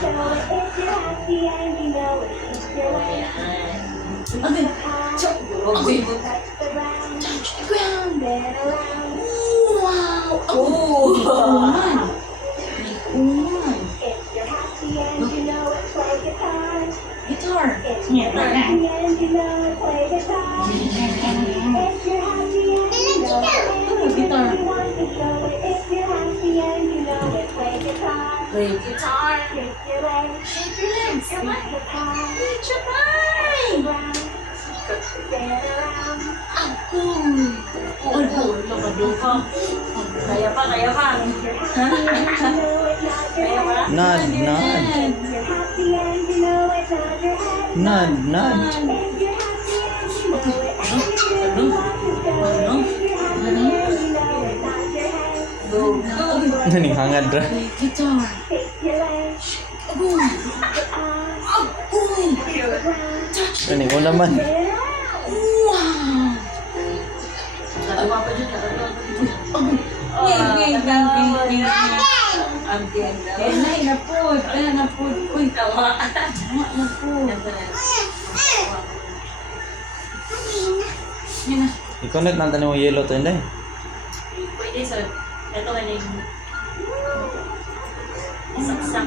Okay. Chok. Okay. Ko yan. Wow. Oh. Guitar. Yeah. Guitar. Play guitar. Shake your legs. Shake your mind. Ako. Kaya pa. Kaya pa. Nod. Ning hangad ra. Guitar. Ning una man. I-connect natin yung yellow to hindi. Pwede, sir. Ito nga yung saksak.